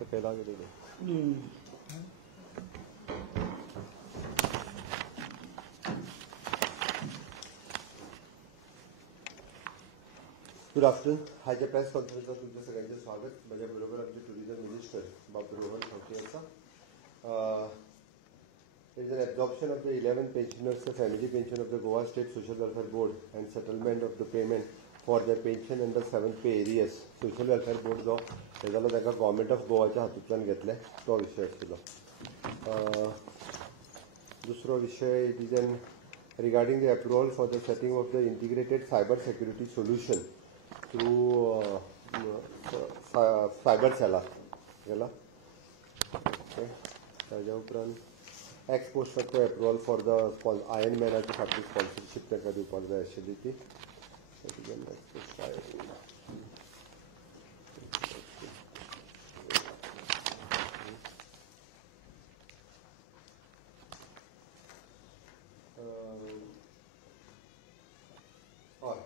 सकयला गेलेले. Good afternoon. हायच्या press कॉन्फरन्सात तुमच्या सगळ्यांचे स्वागत. माझ्याबरोबर आमचे टुरिझम मिनिस्टर बाबू रोहन ठाकरे आसा. There is an absorption of the 11 pensioners, the family pension of the Goa State Social Welfare Board and settlement of the payment for their pension under 7th pay areas. Social Welfare Board जो हे झालं ताका government of गोवाच्या हातूंतल्यान घेतले तो विषय आशिल्लो. दुसरो विषय it is an regarding the approval for the setting of the integrated cyber security solution through cyber सेला गेला. ओके, ताज्या उपरांत ex post factor approval for the iron मॅनाची फाटली स्पॉन्सरशीप ताका दिवपाक जाय आशिल्ली ती.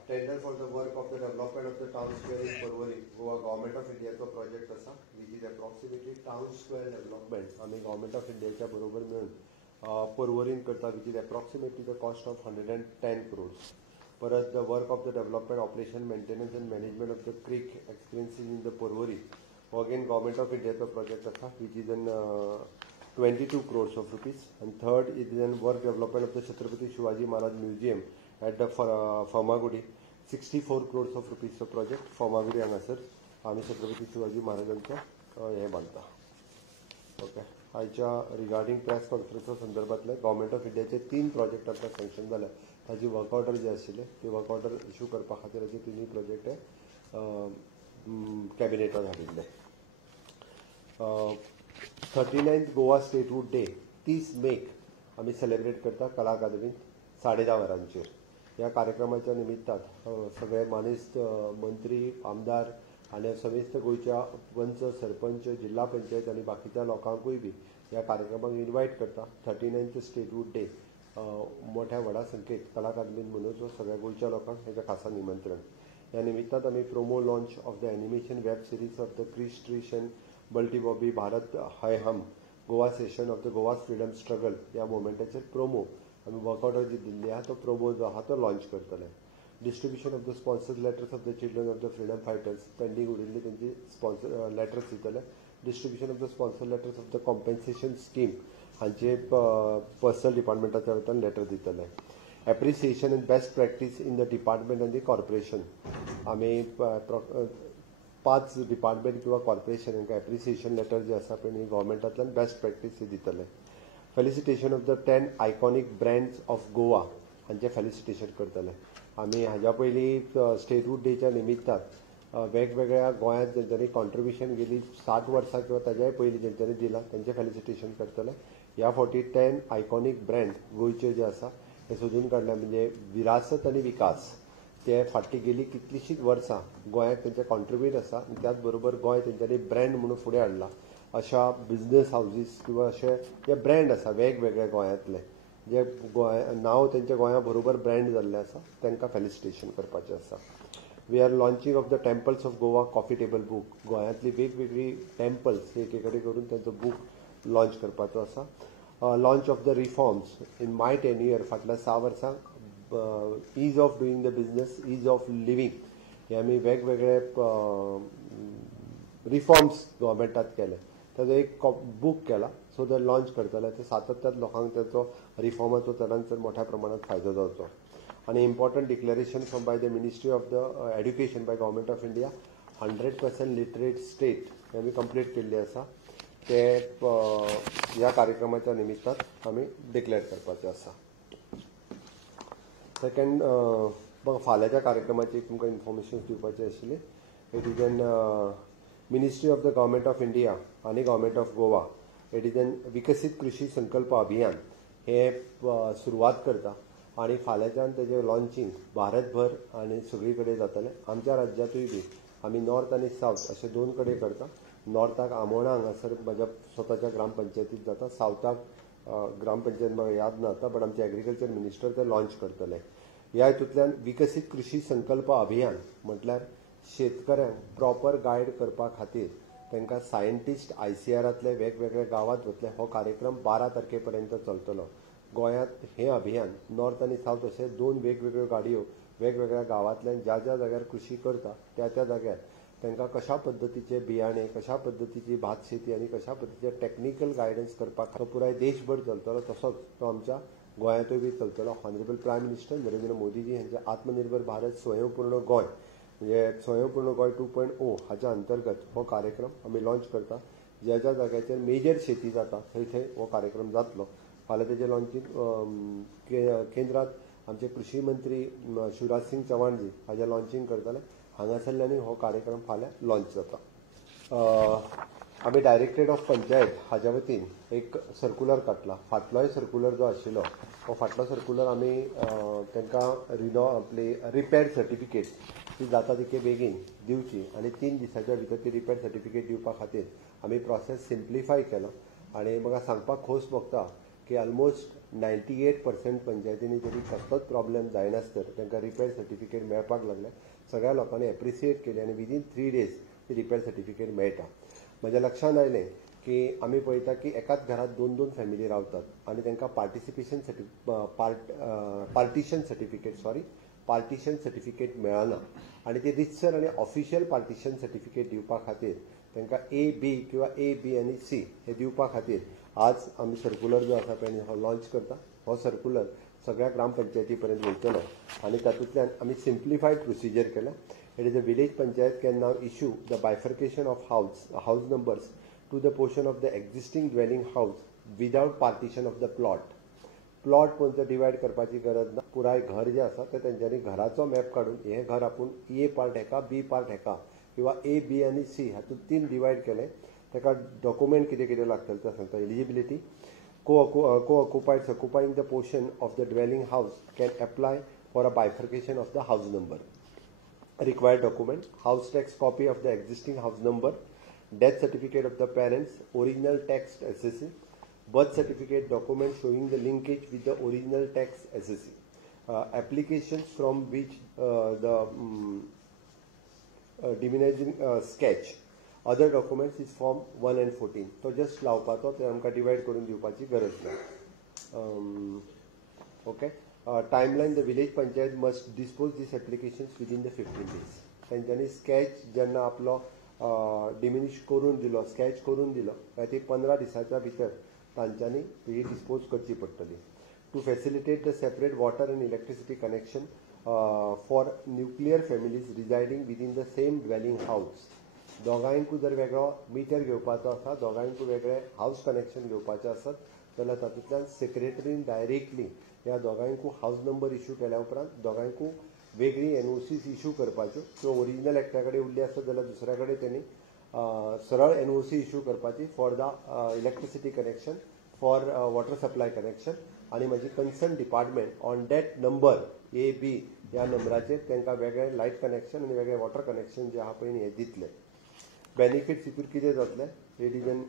Tender for the work of the development of the town square in Porvorim. Goa government of इंडियाचो प्रोजेक्ट आसा which is approximately town square development. आमी गव्हर्नमेंट ऑफ इंडियाच्या बरोबर मेळून परवरीन करता which is approximately the cost of 110 crores. परत the work of the development operation maintenance and management of the creek experiences in the Porvorim हो again government of इंडियाचो project आसा which is an 22 crores of rupees. And third it is an work development of the Chhatrapati Shivaji Maharaj Museum at the Famagudi. 64 crores of rupees चा project फॉर्मागुडी हांगासर आमी छत्रपती शिवाजी महाराजांचो हे बांदता. Okay, आयच्या regarding press कॉन्फरन्सा संदर्भातले government of इंडियाचे 3 project आमकां sanction जाल्या. ताजी वर्क ऑर्डर जे आशिल्ले ते वर्क ऑर्डर इश्यू करपा खातीर अशे 3 प्रोजेक्ट कॅबिनेटान हाडिल्ले. 39th Goa statehood day 30 make आमी सेलिब्रेट करता कला अकादमीत 10:30 वरांचेर. ह्या कार्यक्रमाच्या निमित्तात सगळे मानेस्त मंत्री, आमदार आणि समेस्त गोयच्या पंच, सरपंच, जिल्हा पंचायत आणि बाकीच्या लोकांकूय बी ह्या कार्यक्रमाक इन्वायट करता. 39th स्टेटहूड डे मोठ्या व्हडा संख्येत कला अकादमीत मनोवचो सगळ्या गोयच्या लोकांक हेजें खासा निमंत्रण. ह्या निमित्तात आमी promo launch of the animation web series of the Krish Trish Baltiboy Bharat है हम Goa session of the Goa freedom struggle ह्या मोमेंटाचेर प्रोमो आमी वर्क ऑर्डर जी दिल्ली आहा तो प्रोमो जो आहा तो लॉन्च करतले. Distribution of the sponsored letters of the children of the freedom fighters pending उरिल्ली तेंची स्पॉन्सर लेटर्स दितले. Distribution of the sponsored letters of the compensation scheme हांचे पर्सनल डिपार्टमेंटाच्या वतीन लेटर दितले. Appreciation end best practice in the department end the corporation आमी 5 department किंवा corporation हांकां appreciation letter जे आसा पळय न्ही गव्हर्मेंटांतल्यान बेस्ट प्रॅक्टीस दितले. Felicitation of the 10 iconic brands of Goa हांचे फेलिसिटेशन करतले. आमी हाज्या पयलीं स्टेटहूड डेच्या निमित्तात वेगवेगळ्या गोंयांत जेंच्यांनी कॉन्ट्रिब्युशन गेली 60 वर्सां किंवा ताज्याय पयलीं जेंच्यांनी दिलां तेंचें फेलिसिटेशन करतले. ह्या फावटी 10 आयकॉनिक ब्रँड गोंयचे जे आसा हे सोदून काडल्या म्हणजे विरासत आनी विकास ते फाटली गेली कितलीशींच वर्सां गोंयांत तेंचे कॉन्ट्रिब्यूट आसा आनी त्याच बरोबर गोंय तेंच्यांनी ब्रँड म्हणून फुडें हाडला. अशा बिझनेस हाऊजीस किंवा अशे जे ब्रँड आसा वेगवेगळे गोंयांतले जे नांव तेंच्या गोंया बरोबर ब्रँड जाल्लें आसा तांकां फेलिसिटेशन करपाचें आसा. We are launching of the temples of Goa coffee table book. गोंयांतली वेगवेगळी टेम्पल्स एके कडेन करून तांचो बूक लॉन्च करपाचो आसा. Launch of the reforms in my tenure फाटल्या 6 वर्सांक ease of doing the business, ease of living हे आमी वेगवेगळे रिफॉर्म्स गव्हर्मेंटात केले. ताजो एक बूक केला सो ते लॉन्च करतले. ते सातत्यान लोकांक त्याचो रिफॉर्माचो चडांत चड मोठ्या प्रमाणात फायदो जावचो. आनी important declaration from by the ministry of the education by government of India 100% literate state हे आमी कंप्लीट केल्ली आसा. ते ह्या कार्यक्रमाच्या निमित्तात आमी डिक्लेअर करपाचें आसा. सेकंड फाल्यांच्या कार्यक्रमाची तुमकां इन्फॉर्मेशन दिवपाची आशिल्ली. It is an ministry of the government of India आणि government of Goa it is an Viksit Krishi संकल्प अभियान हे सुरवात करता आणि फाल्यांच्यान तेजें लॉन्चिंग भारतभर आणि सगळी कडेन जातलें. आमच्या राज्यांतूय बी आमी नॉर्थ आनी सावथ अशे 2 कडेन करता. नॉर्थाक आमोणा हांगासर म्हज्या स्वताच्या ग्रामपंचायतीत जाता. सावथाक ग्रामपंचायत म्हाका याद ना आता बट आमचे एग्रीकल्चर मिनिस्टर ते लॉन्च करतले. ह्या हितूंतल्यान विकसित कृषी संकल्प अभियान म्हटल्यार शेतकऱ्यांक प्रॉपर गायड करपा खातीर तांकां सायंटिस्ट ICRांतले वेगवेगळ्या गांवांत वतले. हो कार्यक्रम 12 तारखेपर्यंत चलतलो. गोंयांत हे अभियान नॉर्थ आनी सावथ अशे 2 वेगवेगळ्यो गाडयो वेगवेगळ्या गांवांतल्यान ज्या ज्या जाग्यार कृषी करता त्या त्या जाग्यार तांकां कशा पद्दतीचे बियाणे, कशा पद्दतीची भात शेती आनी कशा पद्दतीचे टॅक्निकल गायडन्स करपाक तो पुराय देशभर चलतलो. तसोच तो आमच्या गोंयांतूय बी चलतलो. Honourable prime minister Narendra Modiji हांचे आत्मनिर्भर भारत स्वयंपूर्ण गोंय म्हणजे स्वयंपूर्ण गोंय 2.0 हाच्या अंतर्गत हो कार्यक्रम आमी लॉन्च करता. ज्या ज्या जाग्याचेर मेजर शेती जाता थंय थंय हो कार्यक्रम जातलो. फाल्यां तेजे लॉन्चिंग केंद्रांत आमचे कृषी मंत्री शिवराज सिंग चौहानजी हाजें लॉन्चिंग करतले. हांगासरल्यानूय हो कार्यक्रम फाल्यां लॉन्च जाता. आमी डायरेक्टरेट ऑफ पंचायत हाज्या वतीन एक सर्क्युलर काडला. फाटलोय सर्क्युलर जो आशिल्लो हो फाटलो सर्क्युलर आमी तांकां आपली रिपेर सर्टिफिकेट ती जाता तितके बेगीन दिवची आनी 3 दिसांच्या भितर ती रिपेर सर्टिफिकेट दिवपा खातीर आमी प्रोसेस सिम्प्लिफाय केलो. आनी म्हाका सांगपाक खोस भोगता की ऑलमोस्ट 98% पंचायतींनी तरी कसलोच प्रॉब्लेम जायनासतर तांकां रिपेर सर्टिफिकेट मेळपाक लागले. सगळ्या लोकांनी एप्रिसिएट केली आनी विदीन 3 days ती रिपेर सर्टिफिकेट मेळटा. म्हज्या लक्षांत आयलें की आमी पळयता की एकाच घरात 2-2 फॅमिली रावतात आनी तांकां पार्टिशन सर्टिफिकेट मेळना आनी ती रितसर आनी ऑफिशियल पार्टिशन सर्टिफिकेट दिवपा खातीर तांकां A-B किंवा A-B आनी C हे दिवपा खातीर आज आमी सर्क्युलर जो आसा पळय हो लॉन्च करता. हो सर्क्युलर सगळ्या ग्रामपंचायती पर्यंत वयतलो आनी तातूंतल्यान आमी सिम्प्लिफायड प्रोसिजर केला. It is a village panchayat can now issue the bifurcation of house numbers to the portion of the existing dwelling house without partition of the plot कोणतं डिवायड करपाची गरज ना. पुराय घर जे आसा ते तेंच्यांनी घराचो मॅप काडून हे घर आपूण A पार्ट हेका, B पार्ट हेका किंवा A, B आनी C हातूंत 3 डिवायड केले. ताका डॉक्युमेंट कितें कितें लागतले ते सांगता. Eligibility co-occupied occupying the portion of the dwelling house can apply for a bifurcation of the house number. Required document: house tax copy of the existing house number, death certificate of the parents, original tax assessee, birth certificate document showing the linkage with the original tax assessee, applications from which the diminishing sketch. Other documents is form 1 and 14. तो just लावपाचो ते आमकां divide करून दिवपाची गरज ना. Okay. Timeline the village panchayat must dispose these applications within the 15 days. तांच्यांनी sketch जेन्ना आपलो डिमिनिश करून दिलो, स्केच करून दिलो काय ती 15 दिसांच्या भितर तांच्यांनी ही डिस्पोज करची पडटली. To facilitate the separate water and electricity connection for nuclear families residing within the same dwelling house. दोगांयकूय जर वेगळो मिटर घेवपाचो आसा, दोगांयकूय वेगळे हाऊस कनेक्शन घेवपाचें आसत जाल्यार तातूंतल्यान सेक्रेटरीन डायरेक्टली ह्या दोगांयकूय हाऊस नंबर इश्यू केल्या उपरांत दोगांयकूय वेगळी NOCs इश्यू करपाच्यो. त्यो ओरिजिनल एकट्या कडेन उरली आसत जाल्यार दुसऱ्या कडेन त्यांनी सरळ NOC इश्यू करपाची for the electricity connection, for water supply connection आनी म्हजी concern department on that number A-B ह्या नंबराचेर तांकां वेगळें लायट कनेक्शन आनी वेगळें वॉटर कनेक्शन जे आहा पळय हे दितले. बेनिफिट्स हितून कितें जातलें? It is an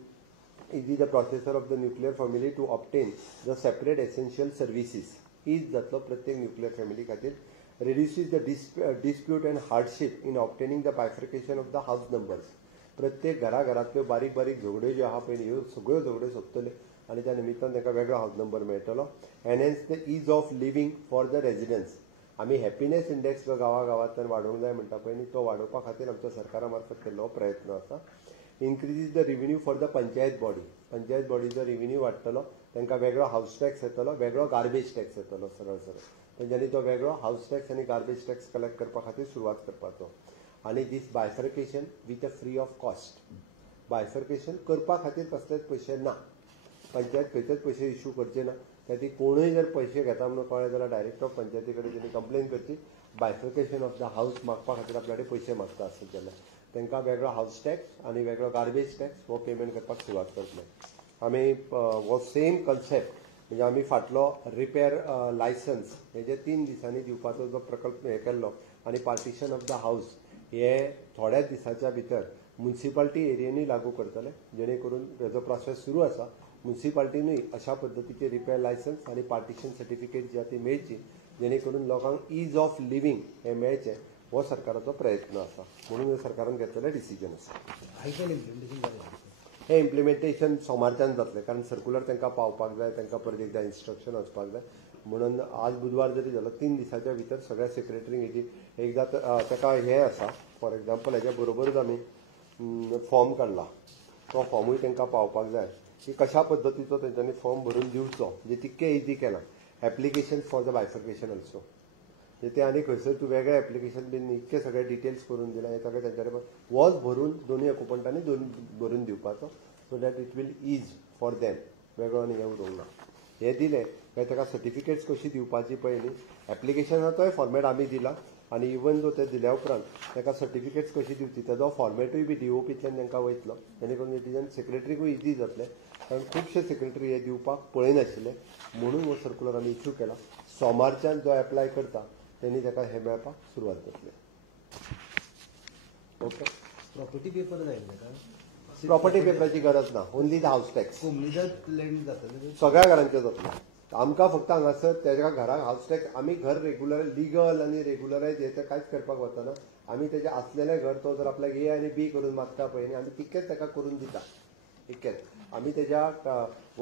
easy the processor of the nuclear family to obtain the separate essential services. Ease जातलो प्रत्येक न्युक्लियर फॅमिली खातीर. Reduces the dispute and hardship in obtaining the bifurcation of the house numbers. प्रत्येक घराघरांतल्यो बारीक बारीक झगड्यो ज्यो आहा पळय ह्यो सगळ्यो झगड्यो सोंपतल्यो आनी त्या निमित्तान तांकां वेगळो हाऊस नंबर मेळटलो. Enhance the ease of living for the residents. आमी हॅपिनेस इंडेक्स जो गांवागांवांतल्यान वाडोवंक जाय म्हणटा पळय न्ही तो वाडोवपा खातीर आमच्या सरकारा मार्फत केल्लो प्रयत्न आसा. Increases the revenue for the panchayat body. Panchayat बॉडीचो रेव्हेन्यू वाडटलो. तांकां वेगळो हाऊस टॅक्स येतलो, वेगळो गार्बेज टॅक्स येतलो. सरळ तेंच्यांनी तो वेगळो हाऊस टॅक्स आनी गार्बेज टॅक्स कलेक्ट करपा खातीर सुरवात करपाचो. आनी दीस bifurcation with a free of cost. Bifurcation करपा खातीर कसलेच पयशे ना. पंचायत खंयचेच पयशे इश्यू करचे ना. त्याची कोणूय जर पैसे घेता म्हणून कळ्ळें जाल्यार डायरेक्ट ऑफ पंचायती कडेन त्यांनी कंप्लेन करची. बायफर्केशन ऑफ द हाऊस मागपा खातीर आपल्या कडेन पयशे मागता आसत जाल्यार तांकां वेगळो हाऊस टॅक्स आनी वेगळो गार्बेज टॅक्स हो पेमेंट करपाक सुरवात करतले. आमी हो सेम कन्सेप्ट म्हणजे आमी फाटलो रिपेर लायसन्स हेजे 3 दिसांनी दिवपाचो जो प्रकल्प हे केल्लो आनी पार्टिशन ऑफ द हाऊस हे थोड्याच दिसांच्या भितर म्युनिसिपालिटी एरियांनी लागू करतले. जेणे करून हेजो प्रोसेस सुरू आसा. म्युनिसिपालिटीनूय अशा पद्दतीचे रिपेर लायसन्स आनी पार्टिशन सर्टिफिकेट जी ती मेळची जेणे करून लोकांक इज ऑफ लिव्हिंग हे मेळचें. हो सरकाराचो प्रयत्न आसा, म्हणून हे सरकारान घेतलेले डिसिजन आसा. हे इम्प्लिमेंटेशन सोमारच्यान जातलें, कारण सर्क्युलर तांकां पावपाक जाय, तांकां परत एकदां इन्स्ट्रक्शन वचपाक जाय. म्हणून आज बुधवार जरी जालो 3 दिसांच्या भितर सगळ्या सेक्रेटरींक हेजी एकदां ताका हें आसा. फॉर एग्जाम्पल हेच्या बरोबरच आमी फॉर्म काडला, तो फॉर्मूय तांकां पावपाक जाय की कशा पद्दतीचो तेंच्यांनी फॉर्म भरून दिवचो, म्हणजे तितकें इजी केलां. Application for the bifurcation also, ते आनी खंयसर तूं वेगळें एप्लिकेशन बीन इतके सगळे डिटेल्स करून दिला, हे सगळें तेंच्यानी वॉज भरून दोनूय ऑक्युपंटांनी भरून दिवपाचो, so that it will ease for them. वेगळो आनी हें उरोंक ना. हे दिलें काय ताका सर्टिफिकेट्स कशी दिवपाची पयलीं, एप्लिकेशनाचोय फॉर्मेट आमी दिला, आनी इवन जो ते दिल्या उपरांत ताका सर्टिफिकेट्स कशी दिवची तेजो फॉर्मेटूय बी DOPंतल्यान तांकां वयतलो, जेणे करून हेतून सेक्रेटरीकूय इजी जातलें. कारण खुबशे सेक्रेटरी हे दिवपाक पळयनाशिल्ले, म्हणून हो सर्क्युलर आमी इश्यू केला. सोमारच्यान जो एप्लाय करता त्यांनी ताका हे मेळपाक सुरवात जातली. ओके. प्रॉपर्टी पेपर जाय ताका, प्रॉपर्टी पेपराची गरज ना, only the house tax. Land जातलें सगळ्या घरांचें जातलें. आमकां फक्त हांगासर तेज्या घराक हाऊस टॅक्स, आमी घर रेग्युलर लिगल आनी रेग्युलरायज हे कांयच करपाक वचना. आमी तेजें आसलेलें घर तो जर आपल्याक A आनी B करून मागता पळय न्ही, आमी तितकेंच ताका करून दिता. इतकेंच आमी तेज्या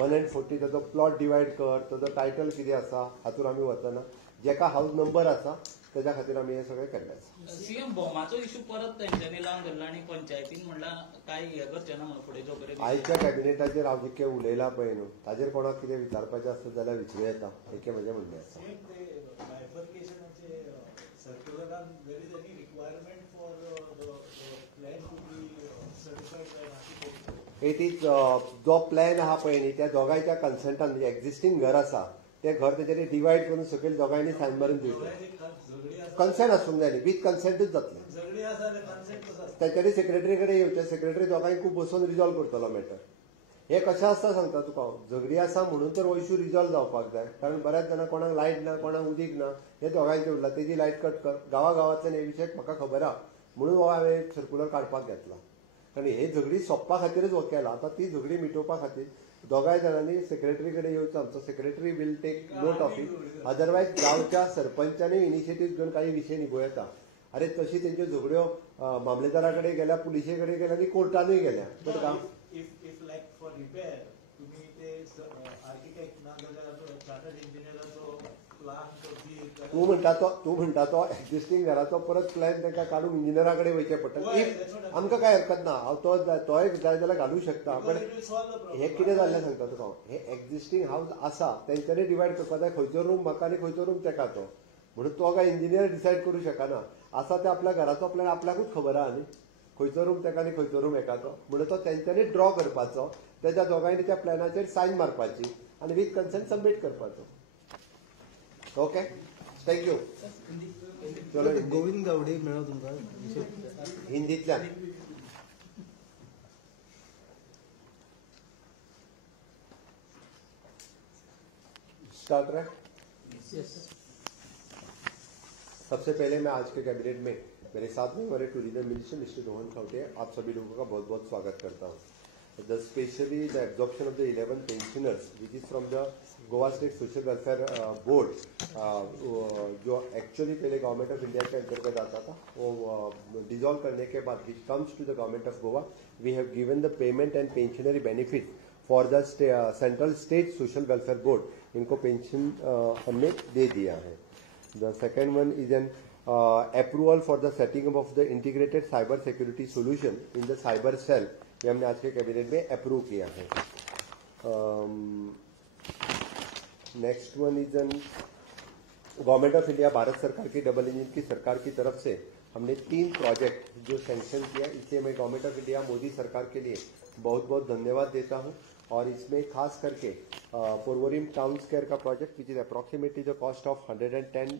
140 ताजो प्लॉट डिवायड कर, ताजो टायटल कितें आसा हातूंत आमी वचना. जेका हाऊस नंबर आसा तेज्या खातीर आमी हे सगळें केल्लें आसा. सीएम बॉमाचो इश्यू परत तेंच्यांनी लावन धरला आनी पंचायतीन म्हणला काय हे करचें ना म्हणून फुडें जो करेन. आयच्या कॅबिनेटाचेर हांव जितकें उलयलां पळय न्हू, ताजेर कोणाक कितें विचारपाचें आसत जाल्यार विचारूं येता. हें म्हजें म्हणणें आसा. इट इज जो प्लॅन आहा पळय न्ही, त्या दोगांयच्या कन्सेंटान, म्हणजे एक्झिस्टींग घर आसा ते घर तेजेर डिवायड करून सकयल दोगांयनी सायन मारून दिवचें. कन्सेंट आसूंक जाय न्ही, विथ कन्सेंटूच जातलें. तेच्यानी सेक्रेटरी कडेन येवचें, सेक्रेटरी दोगांय खूब बसून रिजॉल्व करतलो मॅटर. हे कशें आसता सांगता तुका हांव, झगडी आसा म्हणून तर हो इश्यू रिजॉल्व जावपाक जाय. कारण बऱ्याच जाणां कोणाक लायट ना, कोणाक उदीक ना, हे दोगांयचें उरलां, तेजी लायट कट कर. गांवांतल्यान हे विशय म्हाका खबर आहा, म्हणून हो हांवें सर्क्युलर काडपाक घेतला. कारण हे झगडी सोंपपा खातीरच हो केला. आतां ती झगडी मिटोवपा खातीर दोगांय जाणांनी सेक्रेटरी कडेन येवचें. आमचो secretary will take note of it. Otherwise गांवच्या सरपंचांनी इनिशिएटीव्ह घेवन काही विशय निघूं येता. अरे तशी तेंच्यो झगड्यो मामलेदारा कडेन गेल्या, पुलिशे कडेन गेल्या आनी कोर्टानूय गेल्या. बट तूं म्हणटा तो एक्झिस्टींग घराचो परत प्लॅन ताका काडून इंजिनियरा कडेन वयचें पडटा. इफ आमकां काय हरकत ना, हांव तोय जाय जाल्यार घालूं शकता. बट हे कितें जाल्लें सांगता तुका हांव, हे एक्झिस्टींग हाऊस आसा तेंच्यांनी डिवायड करपाक जाय. खंयचो रूम म्हाका आनी खंयचो रूम ताका तो, म्हणून तो काय इंजिनियर डिसायड करूं शकना. आसा ते आपल्या घराचो प्लॅन आपल्याकूच खबर आहा न्ही, खंयचो रूम ताका आनी खंयचो रूम एका तो. म्हणून तो तेंच्यांनी ड्रॉ करपाचो, तेज्या दोगांयनी त्या प्लॅनाचेर सायन मारपाची आनी विथ कन्सेंट सबमीट करपाचो. Okay, thank you. चलो गोविंद गावडे मेळ्ळो तुमकां हिंदीतल्यान. स्टार्ट रहे. सबसे पहले मैं आज के कैबिनेट में मेरे साथ में हमारे टूरिज्म मिनिस्टर मिस्टर रोहन खौटे, आप सभी लोगों का बहुत बहुत स्वागत करता हूँ. Especially the absorption of the 11 pensioners, which is from the Goa state social welfare board, जो एक्चुअली पहले गवर्नमेंट ऑफ इंडिया के अंतर्गत आता था, वो डिजॉल्व करने के बाद which comes to the government of Goa, we have given the payment and pensionary benefit for the central state social welfare board. इनको पेंशन हमने दे दिया है. The second one is an approval for the setting up of the integrated cyber security solution in the cyber cell. ये हमने आज के cabinet में अप्रूव किया है. Next one is an government of India, Bharat सरकार की डबल इंजन की सरकार की तरफ से हमने 3 प्रोजेक्ट जो सैंक्शन किया. इसलिए मैं गवर्नमेंट ऑफ इंडिया मोदी सरकार के लिए बहुत बहुत धन्यवाद देता हूं. और इसमें खास करके पोरवोरिम टाउन स्क्वायर का project which is approximately the cost of 110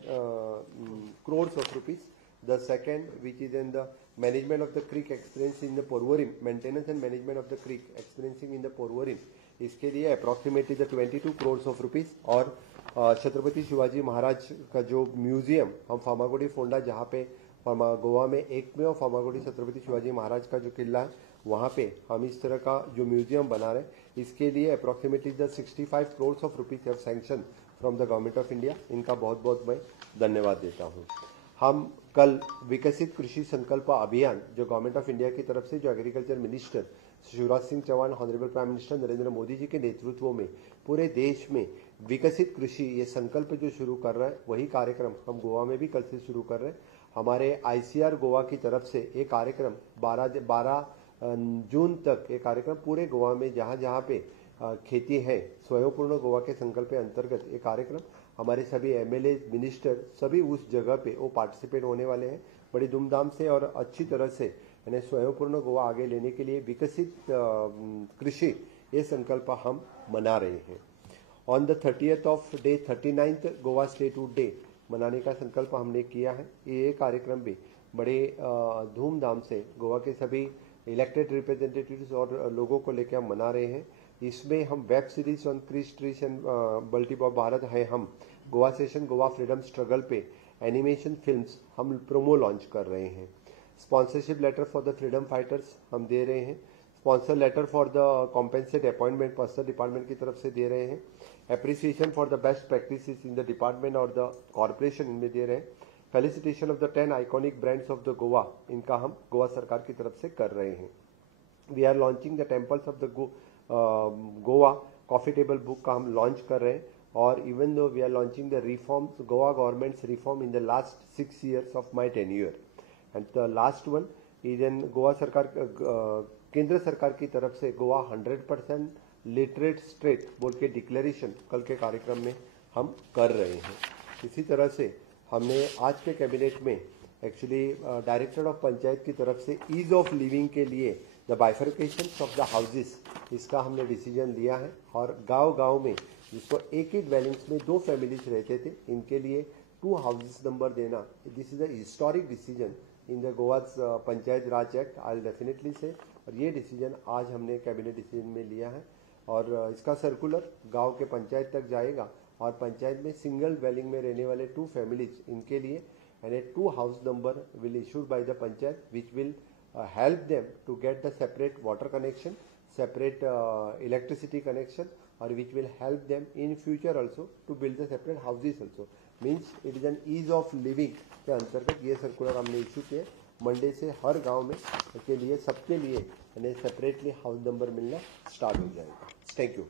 crores of rupees. The second, which is in the management of the creek experience in the Porvorim, maintenance and management of the creek experiencing in the Porvorim, इसके लिए approximately the 22 crores of rupees. और छत्रपति शिवाजी महाराज का जो museum हम फामागुड़ी फोंडा, जहाँ पे गोवा में एकमेव फामागुड़ी छत्रपति शिवाजी महाराज का जो किला है, वहाँ पे हम इस तरह का जो म्यूजियम बना रहे हैं, इसके लिए approximately the 65 crores of rupees have sanction from the government of India. इनका बहुत बहुत मैं धन्यवाद देता हूँ. हम कल विकसित कृषि संकल्प अभियान जो गवर्नमेंट ऑफ इंडिया की तरफ से, जो agriculture minister Shivraj Singh Chouhan, honourable prime minister Narendra Modi ji के नेतृत्व में पूरे देश में विकसित कृषि ये संकल्प जो शुरू कर रहा है, वही कार्यक्रम हम गोवा में भी कल से शुरू कर रहे हैं। हमारे आईसीआर गोवा की तरफ से ये कार्यक्रम 12 जून तक ये कार्यक्रम पूरे गोवा में जहाँ जहाँ पे खेती है, स्वयंपूर्ण गोवा के संकल्प के अंतर्गत ये कार्यक्रम हमारे सभी एमएलए, मिनिस्टर सभी उस जगह पे वो पार्टिसिपेट होने वाले हैं बड़ी धूमधाम से और अच्छी तरह से। यानी स्वयंपूर्ण गोवा आगे लेने के लिए विकसित कृषि ये संकल्प हम मना रहे हैं। On the 30th of day 39th Goa statehood day मनाने का संकल्प हमने किया है। ये कार्यक्रम भी बड़े धूमधाम से गोवा के सभी इलेक्टेड रिप्रेजेंटेटिव्स और लोगों को लेकर हम मना रहे हैं। इसमें हम web series on Krish Trish and मल्टीपॉप भारत है, हम Goa session Goa freedom struggle पे एनिमेशन फिल्म्स हम प्रोमो लॉन्च कर रहे हैं। Sponsorship letter for the freedom fighters हम दे रहे हैं। Sponsor letter for the compensate appointment personnel department की तरफ से दे रहे हैं। Appreciation for the best practices in the department और द कॉर्पोरेशन इनमें दे रहे हैं। Felicitation of the 10 iconic brands of the Goa, इनका हम गोवा सरकार की तरफ से कर रहे हैं। We are launching the temples of the Goa coffee table book का हम लॉन्च कर रहे हैं। और even though we are launching the reforms, Goa government's reform in the last 6 years of my tenure and the last one is in Goa सरकार, केंद्र सरकार की तरफ से गोवा 100% लिटरेट स्टेट बोल के डिक्लेरेशन कल के कार्यक्रम में हम कर रहे हैं। इसी तरह से हमने आज के कैबिनेट में एक्चुअली डायरेक्टर ऑफ पंचायत की तरफ से ईज ऑफ लिविंग के लिए the bifurcation of the houses, इसका हमने डिसीजन लिया है। और गांव-गांव में जिसको एक ही ड्वेलिंग्स में 2 फैमिलीज रहते थे, इनके लिए 2 हाउसेस नंबर देना, this is a historic decision in the Goa's panchayat raj act, I definitely say. और ये डिसीजन आज हमने कैबिनेट डिसीजन में लिया है और इसका सर्कुलर गांव के पंचायत तक जाएगा और पंचायत में सिंगल ड्वेलिंग में रहने वाले 2 फैमिलीज, इनके लिए end 2 house number will issued by the panchayat which will help them to get the separate water connection, separate electricity connection, or which will help them in future also to build the separate houses also. Means it is an ease of living के अंतर्गत ये circular हमने issue किए। Monday से हर गांव में के लिए सबके लिए यानी सेपरेटली हाउस नंबर मिलना स्टार्ट हो जाएगा। Thank you.